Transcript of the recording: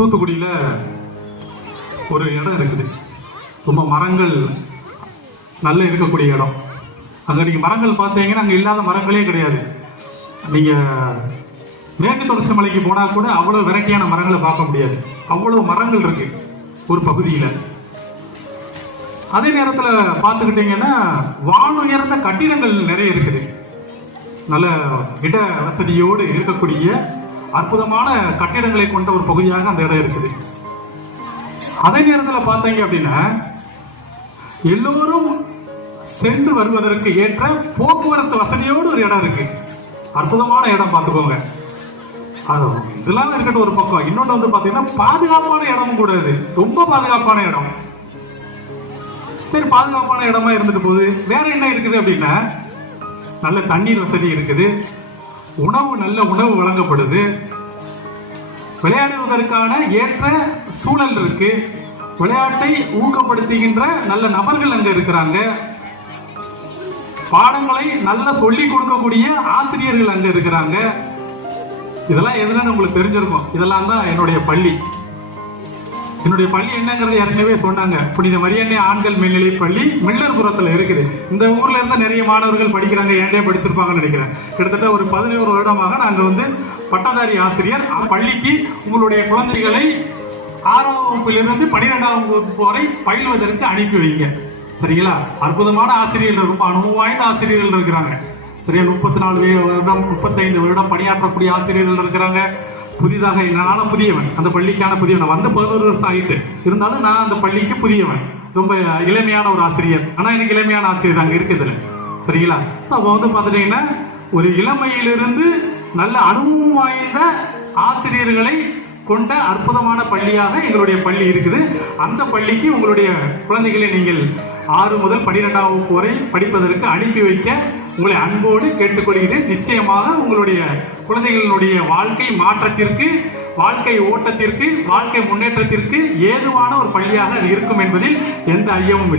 தூத்துக்குடியில் ஒரு இடம் இருக்குது. ரொம்ப மரங்கள் நல்ல இருக்கக்கூடிய இடம். அங்கே நீங்கள் மரங்கள் பார்த்தீங்கன்னா அங்கே இல்லாத மரங்களே கிடையாது. நீங்கள் மேற்கு தொடர்ச்சி மலைக்கு போனால் கூட அவ்வளோ வெரைட்டியான மரங்களை பார்க்க முடியாது. அவ்வளோ மரங்கள் இருக்கு ஒரு பகுதியில். அதே நேரத்தில் பார்த்துக்கிட்டீங்கன்னா வானுயர்ந்த கட்டிடங்கள் நிறைய இருக்குது. நல்ல இட வசதியோடு இருக்கக்கூடிய அற்புதமான கட்டிடங்களை கொண்ட ஒரு பகுதியாக அந்த இடம் இருக்குது. அதே நேரத்தில் பார்த்தீங்க அப்படின்னா எல்லோரும் சென்று வருவதற்கு ஏற்ற போக்குவரத்து வசதியோடு ஒரு இடம் இருக்கு. அற்புதமான இடம் பார்த்துக்கோங்க. இதெல்லாம் இருக்கட்டும் ஒரு பக்கம். இன்னொன்று வந்து பார்த்தீங்கன்னா பாதுகாப்பான இடமும் கூட. இது ரொம்ப பாதுகாப்பான இடம். சரி, பாதுகாப்பான இடமா இருந்துட்டு போகுது. வேற என்ன இருக்குது அப்படின்னா நல்ல தண்ணீர் வசதி இருக்குது. நல்ல உணவு வழங்கப்படுது. விளையாடுவதற்கான ஏற்ற சூழல் இருக்கு. விளையாட்டை ஊக்கப்படுத்துகின்ற நல்ல நபர்கள் அங்க இருக்கிறாங்க. பாடங்களை நல்லா சொல்லி கொடுக்கக்கூடிய ஆசிரியர்கள் அங்க இருக்கிறாங்க. இதெல்லாம் எதுன்னு உங்களுக்கு தெரிஞ்சிருக்கும். இதெல்லாம் தான் என்னுடைய பள்ளி. என்னுடைய பள்ளி என்னங்கிறது ஏற்கனவே சொன்னாங்க. புனித மரியன்னை ஆண்கள் மேல்நிலை பள்ளி மில்லர்புரத்தில் இருக்குது. இந்த ஊர்ல இருந்து நிறைய மாணவர்கள் படிக்கிறாங்க. ஏண்டே படிச்சிருப்பாங்கன்னு நினைக்கிறேன். கிட்டத்தட்ட ஒரு 11 வருடமாக நாங்கள் வந்து பட்டதாரி ஆசிரியர். பள்ளிக்கு உங்களுடைய குழந்தைகளை 6ஆம் வகுப்பிலிருந்து 12ஆம் வகுப்பு வரை பயில்வதற்கு அனுப்பி வைங்க. சரிங்களா? அற்புதமான ஆசிரியர்கள், ரொம்ப அனுபவம் வாய்ந்த ஆசிரியர்கள் இருக்கிறாங்க. சரியா? 34 வருடம் 35 வருடம் பணியாற்றக்கூடிய ஆசிரியர்கள் இருக்கிறாங்க. புதிதாக நானும் புதியவன், அந்த பள்ளிக்கான புதியவன். வந்து 11 வருஷம் ஆகிட்டு இருந்தாலும் நான் அந்த பள்ளிக்கு புதியவன். ரொம்ப இளமையான ஒரு ஆசிரியர். ஆனா எனக்கு இளமையான ஆசிரியர் அங்க இருக்குதுல்ல. சரிங்களா? அப்போ வந்து பாத்துட்டீங்கன்னா ஒரு இளமையிலிருந்து நல்ல அனுபவம் வாய்ந்த ஆசிரியர்களை கொண்ட அற்புதமான பள்ளியாக எங்களுடைய பள்ளி இருக்குது. அந்த பள்ளிக்கு உங்களுடைய குழந்தைகளை நீங்கள் 6 முதல் 12ஆம் வகுப்பு வரை படிப்பதற்கு அனுப்பி வைக்க உங்களை அன்போடு கேட்டுக்கொள்கிறேன். நிச்சயமாக உங்களுடைய குழந்தைகளுடைய வாழ்க்கை மாற்றத்திற்கு, வாழ்க்கை ஓட்டத்திற்கு, வாழ்க்கை முன்னேற்றத்திற்கு ஏதுவான ஒரு பள்ளியாக இருக்கும் என்பதில் எந்த ஐயமும் இல்லை.